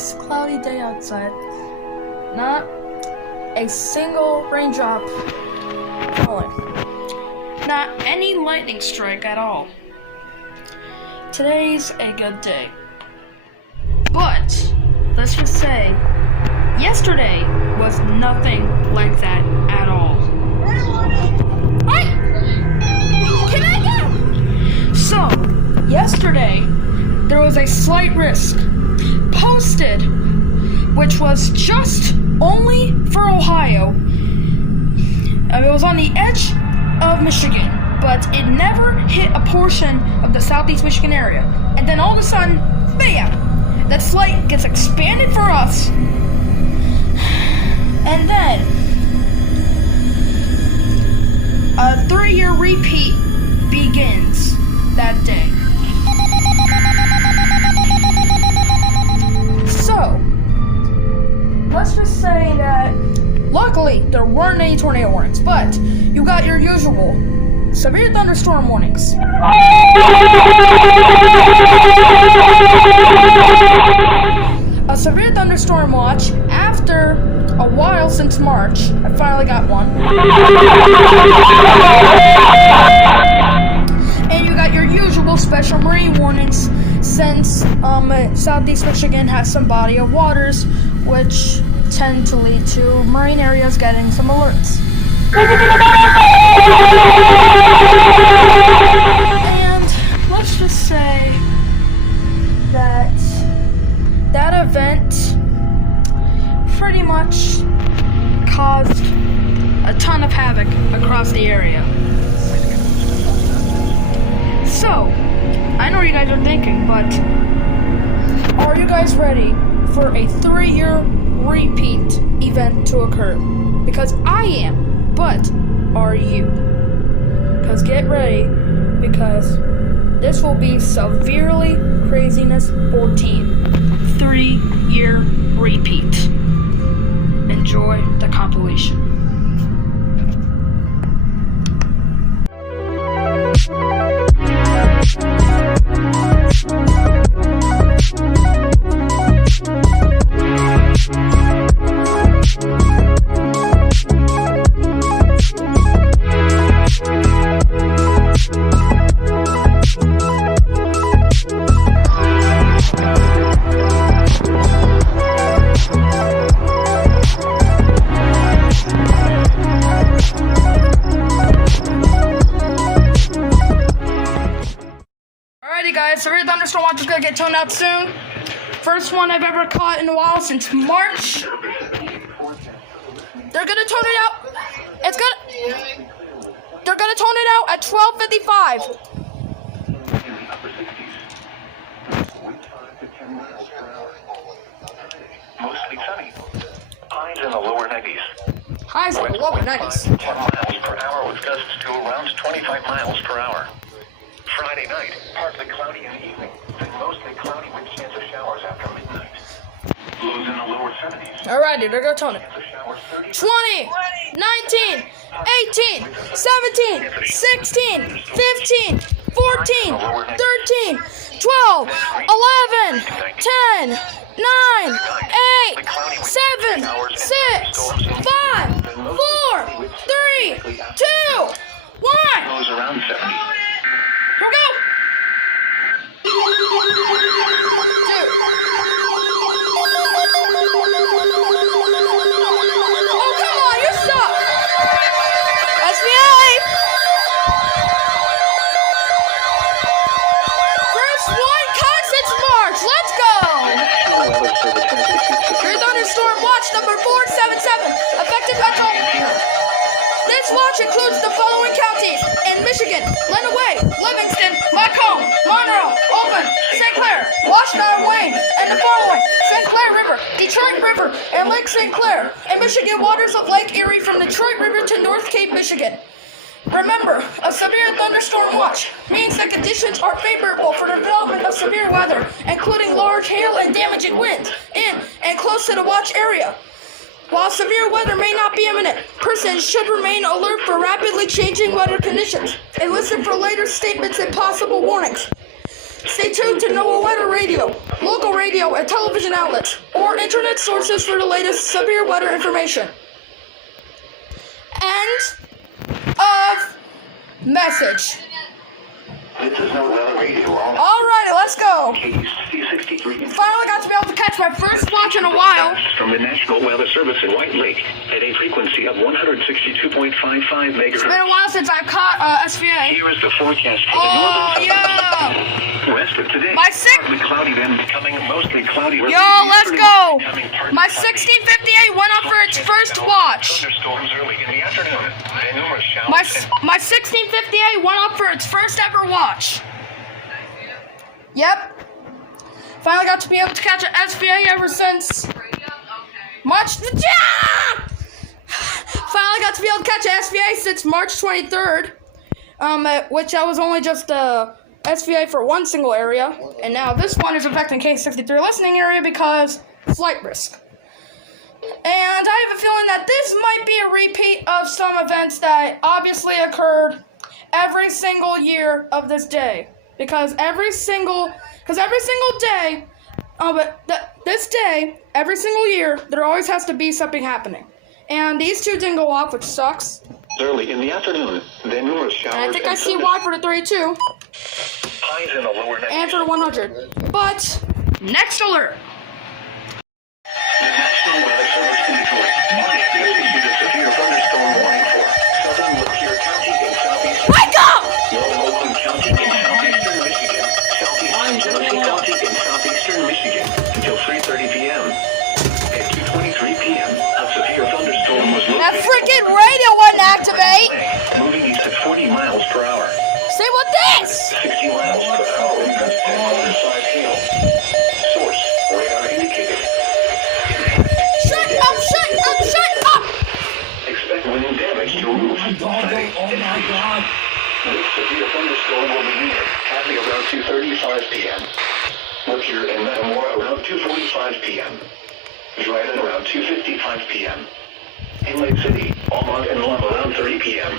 nice cloudy day outside. Not a single raindrop falling. Not any lightning strike at all. Today's a good day. But, let's just say, yesterday was nothing like that at all. Hey! Can I go? So, yesterday, there was a slight risk posted, which was just only for Ohio. It was on the edge of Michigan, but it never hit a portion of the southeast Michigan area. And then all of a sudden, bam! That flight gets expanded for us. And then a 3-year repeat begins that day. So, let's just say that luckily there weren't any tornado warnings, but you got your usual severe thunderstorm warnings. A severe thunderstorm watch after a while since March. I finally got one. And you got your usual special marine warnings since southeast Michigan has some body of waters which tend to lead to marine areas getting some alerts. And let's just say that that event pretty much caused a ton of havoc across the area. So, I know what you guys are thinking, but are you guys ready for a 3-year repeat event to occur? Because I am, but are you? Because get ready, because this will be severely Crazinezz 14. 3-year repeat. Enjoy the compilation. Guys, severe thunderstorm watch is gonna get toned out soon. First one I've ever caught in a while since March. They're gonna tone it out. They're gonna tone it out at 12:55. Mostly sunny. Highs in the lower 90s. Highs in the lower 90s. 10 miles per hour with gusts to around 25 miles per hour. Friday night, partly cloudy in the evening, then mostly cloudy with chance of showers after midnight. Lows in the lower 70s. Alrighty, they're gonna tone it. 20, 19, 18, 17, 16, 15, 14, 13, 12, 11, 10, 9, 8, 7, 6, 5, 4, 3, 2, 1. Lows around 70. Here we go! Oh, come on, you suck! That's the alley! First one, cause it's March! Let's go! Your thunderstorm watch number 477, effective at 12. This watch includes the following counties in Michigan: Lenawee, Livingston, Macomb, Monroe, Open, St. Clair, Washington, Wayne, and the following: St. Clair River, Detroit River, and Lake St. Clair, and Michigan waters of Lake Erie from Detroit River to North Cape, Michigan. Remember, a severe thunderstorm watch means that conditions are favorable for the development of severe weather, including large hail and damaging winds in and close to the watch area. While severe weather may not be imminent, persons should remain alert for rapidly changing weather conditions and listen for later statements and possible warnings. Stay tuned to NOAA Weather Radio, local radio radio and television outlets, or internet sources for the latest severe weather information. End of message. This is no weather radio. Alrighty, let's go. KC63. Finally got to be able to catch my first watch in a while. From the National Weather Service in White Lake at a frequency of 162.55 megahertz. It's been a while since I've caught SVA. Here is the forecast for Oh, the northern yeah. west of today. My six. Partly cloudy, then becoming mostly cloudy. Yo, let's go. My 1658 went up for its first watch. Thunderstorms early in the afternoon. And numerous showers. My 1658 went up for its first ever watch. Yep. Finally got to be able to catch an SVA ever since March. Finally got to be able to catch an SVA since March 23rd. Which I was only just SVA for one single area, and now this one is affecting K63 listening area because flight risk. And I have a feeling that this might be a repeat of some events that obviously occurred every single year of this day. Because every single day, this day, every single year, there always has to be something happening. And these two didn't go off, which sucks. Early in the afternoon, then numerous showers. And I think I see why for the 3 too. Highs in the lower 90s. And for the 100. But, next alert. The National Weather Service in Detroit. Monday, this issued a severe thunderstorm warning for southern Lapeer County in southeastern. Wake up! Northern Oakland County in southeastern Michigan. Southeastern Genesee County in southeastern Michigan until 3:30 p.m. At 2:23 p.m., a severe thunderstorm was located. That freaking radio wouldn't activate! Moving east at 40 miles per hour. Say what this? 60 miles per hour with gusts and underside hail. Source, radar indicated. Shut up! Expect wind damage to roof. Oh my god. This severe thunderstorm will be near Hadley around 2:35 p.m. Lapeer and Metamora around 2:45 p.m. Dryden around 2:55 p.m. In Lake City, Almont and Lum around 30 p.m.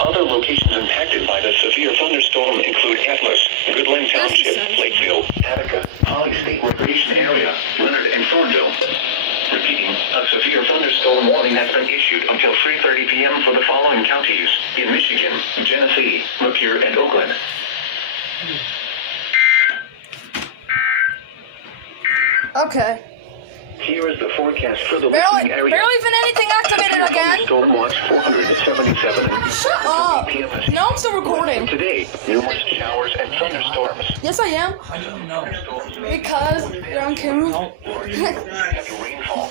Other locations impacted by the severe thunderstorm include Atlas, Goodland Township, Lakeville, Attica, Holly State Recreation Area, Leonard, and Thornville. Repeating, a severe thunderstorm warning has been issued until 3:30 p.m. for the following counties in Michigan, Genesee, Lapeer, and Oakland. Okay. Here is the forecast for the Barely listening area. even anything activated again. Storm watch 477. Shut up. No, I'm still recording. Today, numerous showers and thunderstorms. Yes, I am. I don't know. Because you're on camera. Heavy rainfall.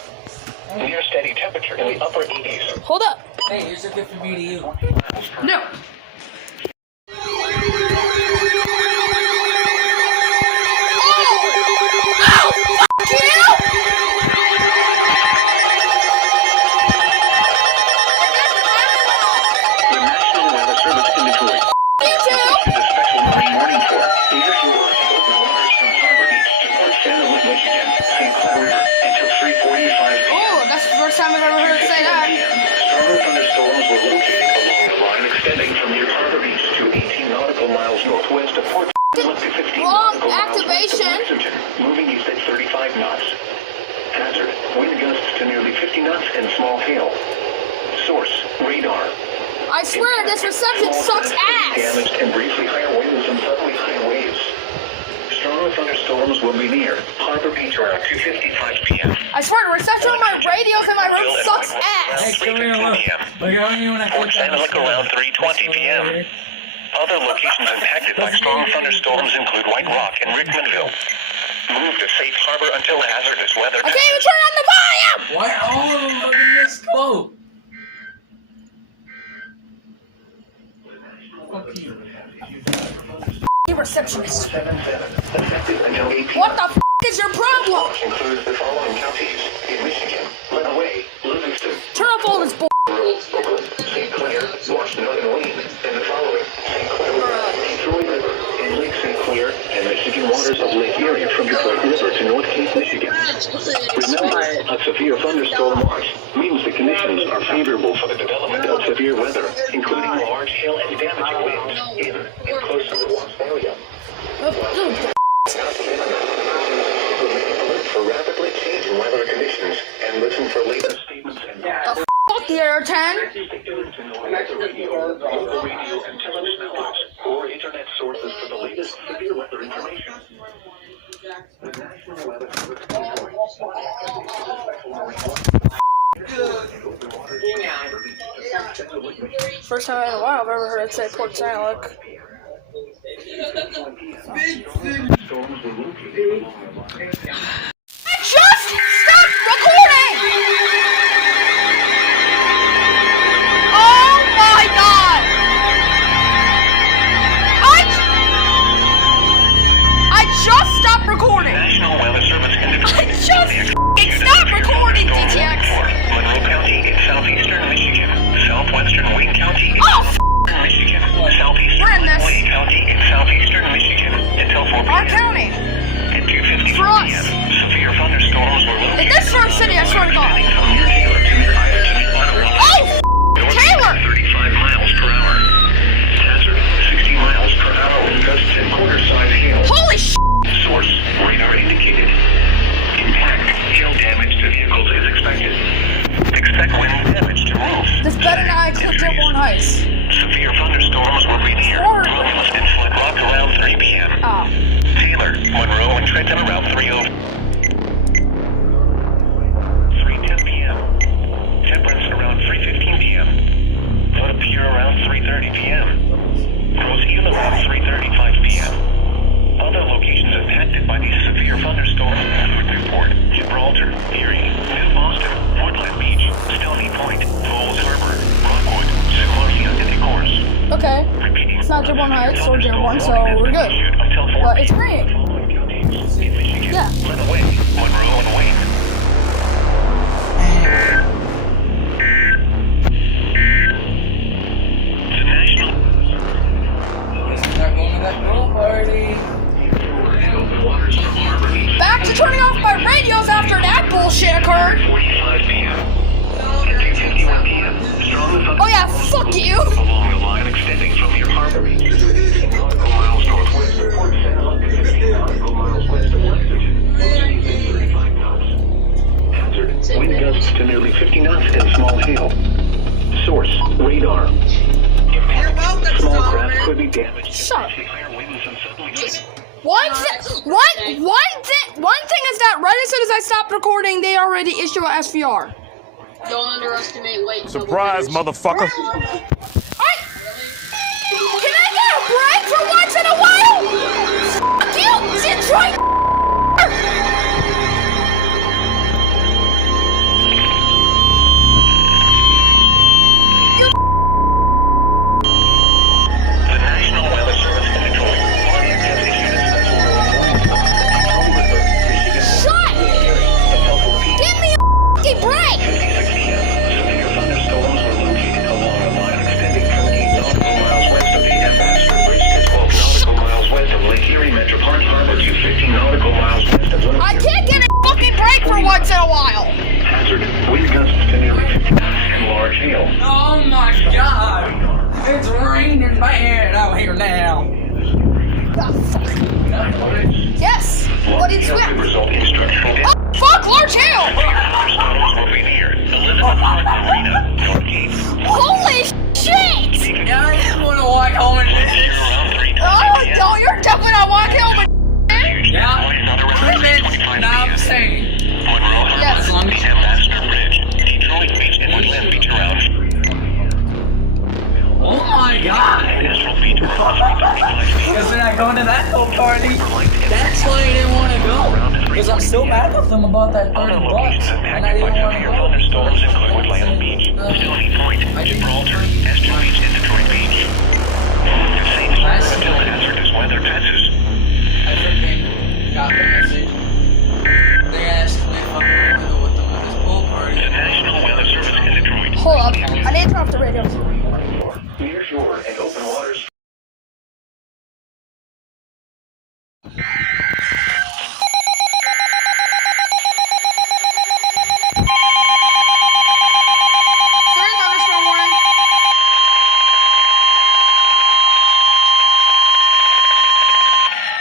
Near steady temperature in the upper 80s. Hold up. Hey, here's a gift from me to you. No. The National Weather Service in Detroit issued a special marine warning for either shores of open waters from Harbor Beach to Port Santa Michigan, St. Cloud River until 3:45 p.m. Oh, that's the first time I've ever heard it say that. Stronger thunderstorms were located along the line extending from near Harbor Beach to 18 nautical miles northwest of Port Santa to 15 Wrong nautical miles west of activation. Lexington, moving east at 35 knots. Hazard, wind gusts to nearly 50 knots and small hail. Source, radar. I swear this reception sucks ass. Damaged and briefly higher winds and suddenly higher waves. Stronger thunderstorms will be near Harbor Beach around 2:55 p.m. I swear the reception on my radios in my room sucks ass. Hey, come here, look. Look, I don't even want to Port Santa Lucia around 3:20 p.m. Other locations impacted by strong thunderstorms include White Rock and Rickmanville. Move to safe harbor until hazardous weather. I can't even turn on the volume. Why all of them are in this quote? Fuck you. You receptionist. 77, effective until 8 p.m. What the f is your problem? Includes the following counties in Michigan: Lenawee, Livingston, Turn off all this bull. Oakland, St. Clair, Washington, and Wayne, and the following: St. Clair River, Troy River, and Lake St. Clair, and Michigan waters of Lake Erie from Detroit River to North Cape, Michigan. Remember, a severe thunderstorm watch means the conditions are favorable for the development of severe weather, including large hail and damaging winds in and close to the watch area. Number 10. Radio and television networks or internet sources for the latest severe weather information. The National Weather Service Detroit. First time in a while I've ever heard it say Port St. Lucie. Just stop recording! Oh my god! I just stopped recording! National Weather Service I just stop recording, DTX! Monroe County in southeastern Michigan, southwestern Wayne County in southwestern Michigan, southeastern We're in this. Wayne County in southeastern Michigan until 4 p.m. Our county. At 2:50 For us. p.m., severe thunderstorms were located. In this first city, I swear to God. From near Taylor to Ironton, Oh, Taylor! 35 miles per hour. Hazard, 60 miles per hour with gusts and quarter-size hail. Holy sh! Source, radar indicated. Impact, hail damage to vehicles is expected. Expect wind damage to roofs. This better not include Dearborn Heights. Severe thunderstorms will be near Horrible. Romulus and Flat Rock around 3 p.m. Ah. Taylor, Monroe, and Trenton around 3:10 p.m. Temperance around 3:15 p.m. Lapeer around 3:30 p.m. Rose Hill around 3:35 p.m. Other locations impacted by these severe thunderstorms include Newport, Gibraltar, Erie, New Boston, Woodland Beach, Stony Point, Falls Harbor, Rockwood, Summerley, and Ecorse. Okay. Repeating, It's not Dearborn Heights or Dearborn, so severe we're good. until 4 But it's p.m. raining. Following counties in Michigan, Yeah. led away, Monroe and Wayne. The national Start going to that pool party. waters from Harbor Beach. Back to turning off my radios after that bullshit occurred. 45 p.m. At 2:51 p.m. Strong Oh yeah, fuck you. along the line extending from near Harbor Beach to 15 nautical miles northwest of Port St. Lucie, 15 nautical miles west of Lexington, 35 knots. Hazard, wind gusts to nearly 50 knots and small hail. Source, radar. Impact, small craft could be damaged. Shut up. Higher winds and suddenly One thing is that right as soon as I stopped recording, they already issue a SVR. Don't underestimate weight. Surprise, motherfucker. Can I get a break for once in a while? Fuck you, Detroit. The National Weather Service in Detroit. Warning has issued a special warning from Michigan. Shut! Until 4 p.m. Give me a fucking break. 56 p.m. Severe thunderstorms were located along a line extending 28 nautical miles west of the Ambassador Bridge to 12 nautical miles west of Lake Erie Metropolitan Harbor to 15 nautical miles west of Liverpool. I can't get a fucking break for once in a while. Hazard, wind gusts to nearly 50 knots and large hail. Oh my god. It's raining bad out here now. Ah, fuck. Yes, but it's Could wet. result in structural damage. Oh, fuck, large hail. Thunderstorms will be near Elizabeth Park Arena, Northgate. Holy shit. Yeah, I just want to walk home and Here around 3:25 Oh, p.m. no, you're definitely not walking over. Yeah. Noise not around 3:25 Now I'm p.m. saying. Monroe Harbor, Yes. the Ambassador Bridge, Detroit Beach, and Woodland Beach around. Oh my god. Astral Beach around 3:35 p.m. Because we're not going to that pool party. That's why I didn't want to go. Because I'm still mad with them about that Other 30 locations bucks. And I impacted by didn't want to severe go. thunderstorms include Woodland Beach, Stony Point, Gibraltar, Astor Beach, and Detroit Beach. The same Nice. until hazardous weather passes. I freaking got the message. They asked me if I'm going to go with them at this pool party. The National Weather Service in Detroit. Hold up, I need to turn off the radio. Near shore and open waters. Severe thunderstorm warning.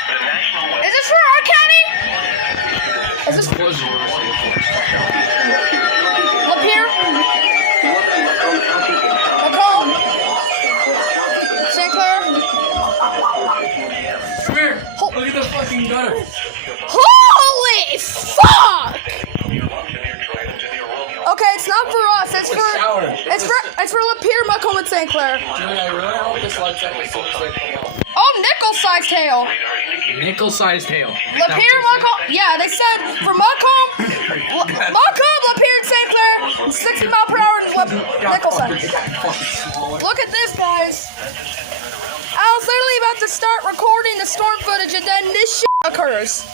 The National Weather Is this for our county? Is this Lapeer? at the fucking gutter. Holy fuck! Okay, it's not for us. It's for shower. it's for Lapeer, Muckham, and St. Clair. Dude, I really hope this lights up as soon as they come out. Oh, nickel-sized hail. Nickel-sized hail. Lapeer, Muckham. Yeah, they said for Muckham, Lapeer, and St. Clair, 60 mile per hour and nickel-sized. Look at this, guys. I was literally about to start recording the storm footage, and then this shit occurs.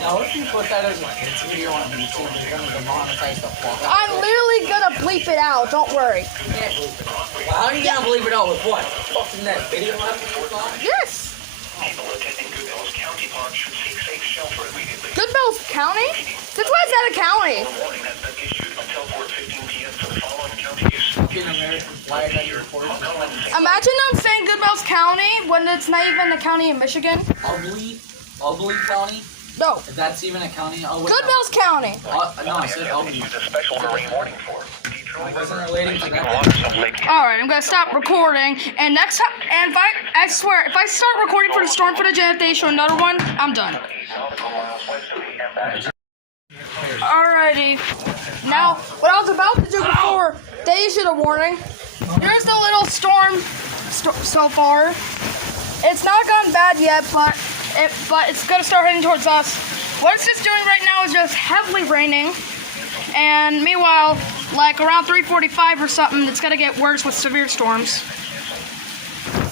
Now, if you put that as a kid's video on YouTube, you're gonna demonetize the fuck out. I'm literally gonna bleep it out. Don't worry. Well, how are you gonna believe it out with what? Fucking that video on? Yes. People attending Goodell's County Park should seek safe shelter immediately. Goodbell's County? Since when is that a county? A warning has been issued until 4:15 p.m. for the following counties. Fucking American flag on your horse. Imagine them saying Goodbell's County when it's not even a county in Michigan. Ugly County? No. If that's even a county, I'll wait. Goodbell's County. No, I said Albany. Issued a special marine warning for Detroit. I wasn't relating to that. Waters of Lake Alright, I'm gonna stop recording. And next time, and I swear, if I start recording for the storm footage and if they issue another one, I'm done. Alrighty. Now, what I was about to do before they issued a warning, here's the little storm so far. It's not gone bad yet, but it's gonna start heading towards us. What it's just doing right now is just heavily raining. And meanwhile, like around 3:45 or something, it's gonna get worse with severe storms.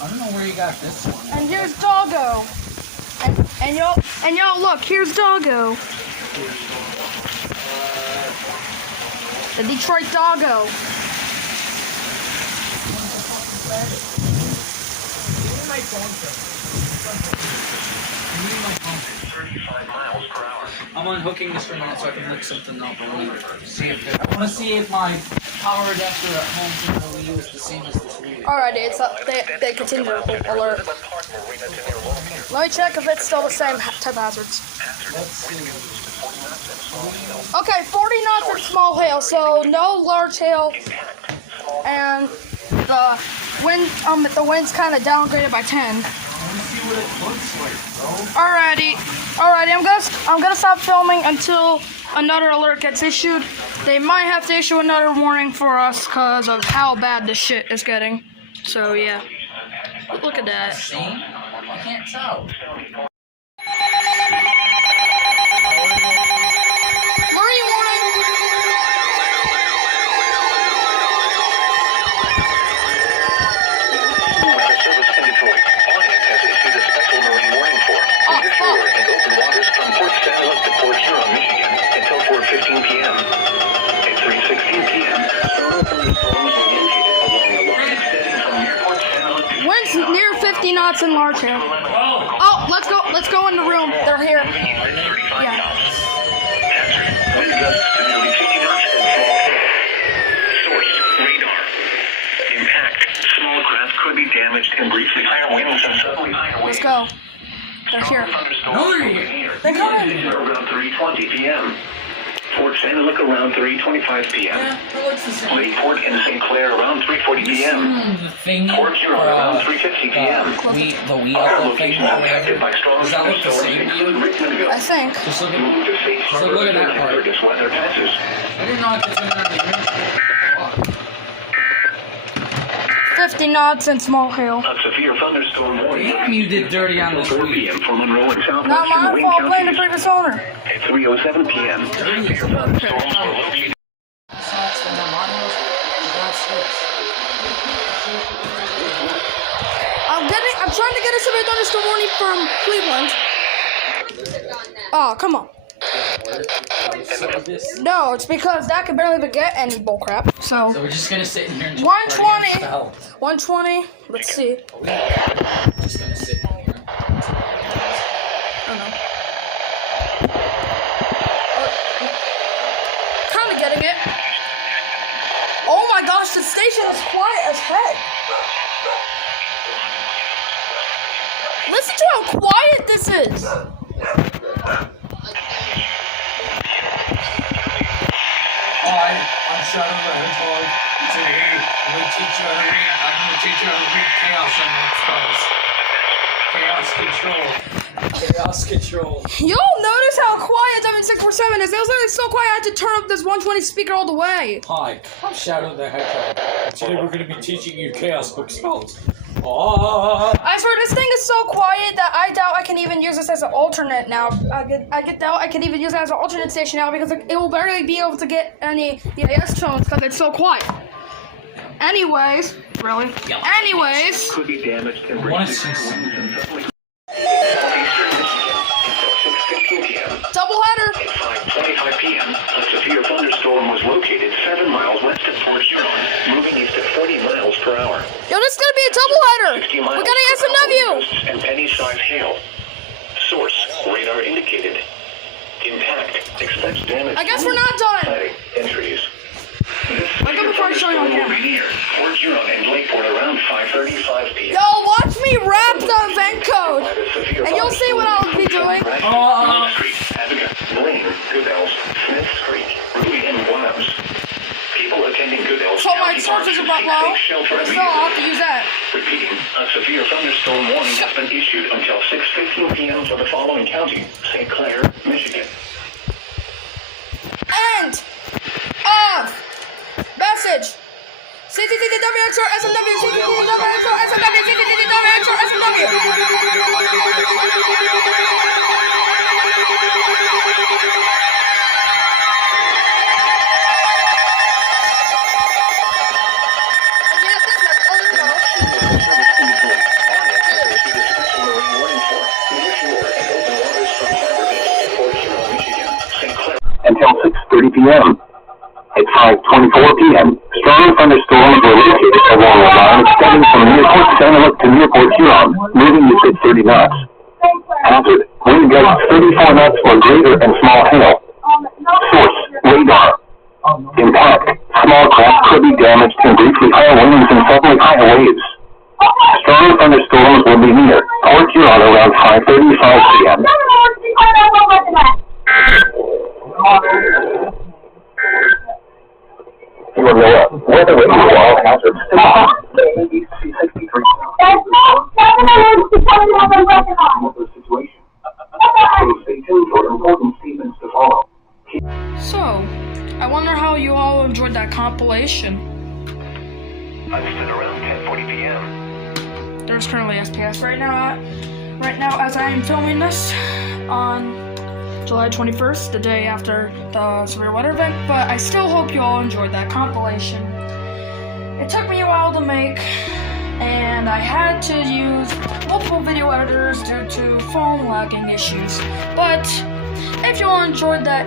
I don't know where you got this one. And here's Doggo. And y'all look, here's Doggo. The Detroit Doggo. My phone. 35 miles per hour. I'm unhooking this for a minute so I can look something up. I want to see if my power adapter at home from the Wii U is the same as this Wii U. Alrighty, it's up. They continue to alert. Let me check if it's still the same type of hazards. Let's see. Okay, 40 knots and small hail, so no large hail. And the wind's kind of downgraded by 10. Let me see what it looks like, bro. Alrighty, I'm gonna stop filming until another alert gets issued. They might have to issue another warning for us because of how bad this shit is getting. So yeah, look at that. See? I can't tell. Marine warning. Weather Service in Detroit. Audience has issued a special marine warning for near shore and open waters from Port St. Louis to Port Huron, Michigan, until 4:15 p.m. At 3:16 p.m., storm thunderstorms were located along a line extending from near Port St. Louis to Winds near 50 knots in large hail. Oh, let's go in the room. They're here. Yeah. Wind gusts to nearly 50 knots and small hail. Source, radar. Impact. Small craft could be damaged and briefly higher winds and suddenly higher winds. Let's go. They're here. No, they're here. They're coming. Around 3:20 p.m. Port St. Louis around 3:25 p.m. Yeah, it looks the same. Lakeport and St. Clair around 3:40 p.m. The thing Port Huron around 3:50 p.m. the Wii Other upload thing locations or impacted whatever. by strong Does that look the thunderstorms same to include you? Richmondville. I think. Just look at. Move to safe harbor look at that until part. hazardous weather passes. I didn't know it was gonna be here. 50 knots and small hail. A severe thunderstorm warning. Damn, you did dirty on this 4 Wii. p.m. for Monroe and Not southwestern my Wayne fault. Blame the counties. previous owner. At 3:07 p.m. Severe thunderstorms were located. I'm trying to get a severe thunderstorm warning from Cleveland. Oh, come on. No, it's because that could barely even get any bullcrap. So we're just gonna sit in here and 120. Hell. 120. Let's see. Just gonna sit in here. I don't know. Kind of getting it. Oh my gosh, the station is quiet as heck. Listen to how quiet this is. I'm shut up at his boy. Say, hey, I'm gonna teach you how to read. I'm gonna teach you how to read chaos on those spells. Chaos control. Chaos control. You'll notice how quiet 7647 is. It was literally so quiet I had to turn up this 120 speaker all the way. Hi, I'm Shadow the Hedgehog. Today we're going to be teaching you chaos book spells. Oh. I swear this thing is so quiet that I doubt I can even use this as an alternate now. I doubt I can even use it as an alternate station now because it will barely be able to get any EAS tones because it's so quiet. Anyways, really? Yeah. Anyways. Could be damaged and What break is the this? winds and suddenly Southeastern Michigan until 6:15 p.m. Doubleheader. At 5:25 p.m., a severe thunderstorm was located 7 miles west of Port Huron, moving east at 40 miles per hour. Yo, this is gonna be a doubleheader. 60 We miles got an per hour SMW. gusts and penny-sized hail. Source, radar indicated. Impact, expects damage. I guess we're not done. Planning, entries. Wake up before I show you on camera. Near Port Huron and Lakeport around 5:35 p.m. Yo, watch me rap the event code, and you'll see what I'll be doing. Blaine, Goodell's, Smith's Creek, Ruby, and Wiles. People attending Goodell's So my County sources Park are about low, should shelter but still I'll have to immediately. use that. Repeating, a severe thunderstorm warning has been issued until 6:15 p.m. for the following county: St. Clair, Michigan. End of message. CCTWXR SMW, CCTWXR SMW, CCTWXR SMW. Until 6:30 p.m. At 5:24 p.m., strong thunderstorms were located along a line extending from Nearport St. to Nearport Huron, moving east at 30 knots. Hazard, wind gusts 34 knots or greater and small hail. Source, radar. Impact, small craft could be damaged and briefly high winds and suddenly high waves. Strong thunderstorms will be near Port Huron around 5:35 p.m. Weather with wild hazards. So, I wonder how you all enjoyed that compilation. Understood around 10:40 p.m. There's currently SPS right now as I am filming this on July 21st, the day after the severe weather event, but I still hope you all enjoyed that compilation. It took me a while to make, and I had to use multiple video editors due to phone lagging issues. But if you all enjoyed that,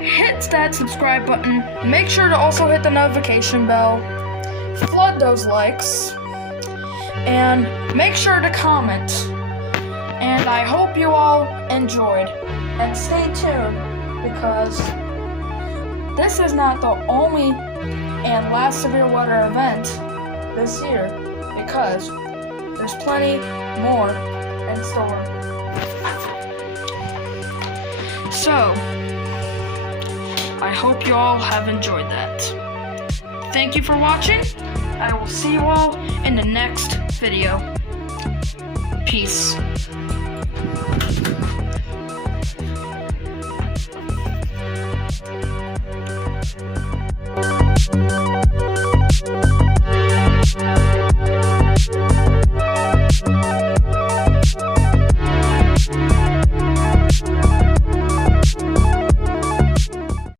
hit that subscribe button, make sure to also hit the notification bell, flood those likes, and make sure to comment. And I hope you all enjoyed. And stay tuned, because this is not the only and last severe weather event this year, because there's plenty more in store. So, I hope you all have enjoyed that. Thank you for watching. I will see you all in the next video. Peace.